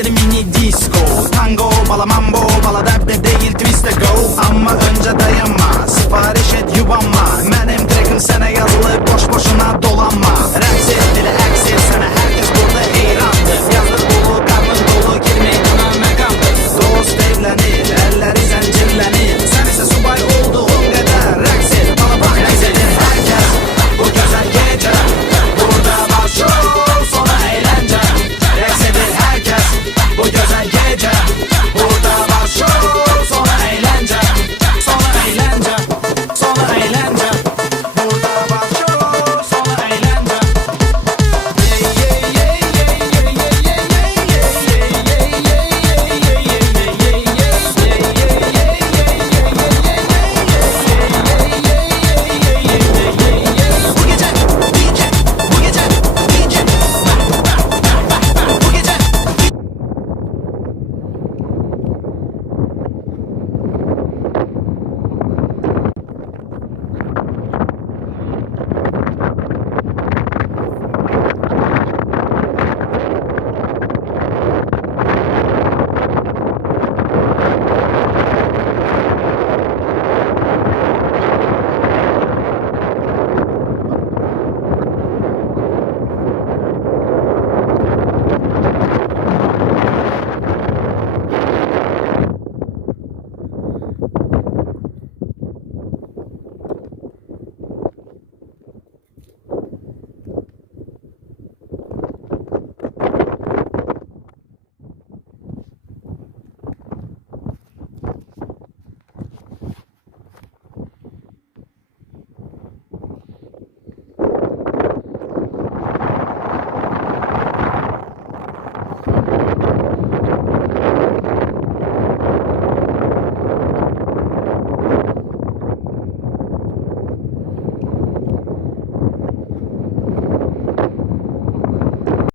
isterim mini disco. Tango, bala mambo, bala debde değil twiste go. Ama önce dayanma, sipariş et yuvanma. Benim trekim sene yazılı, boş boş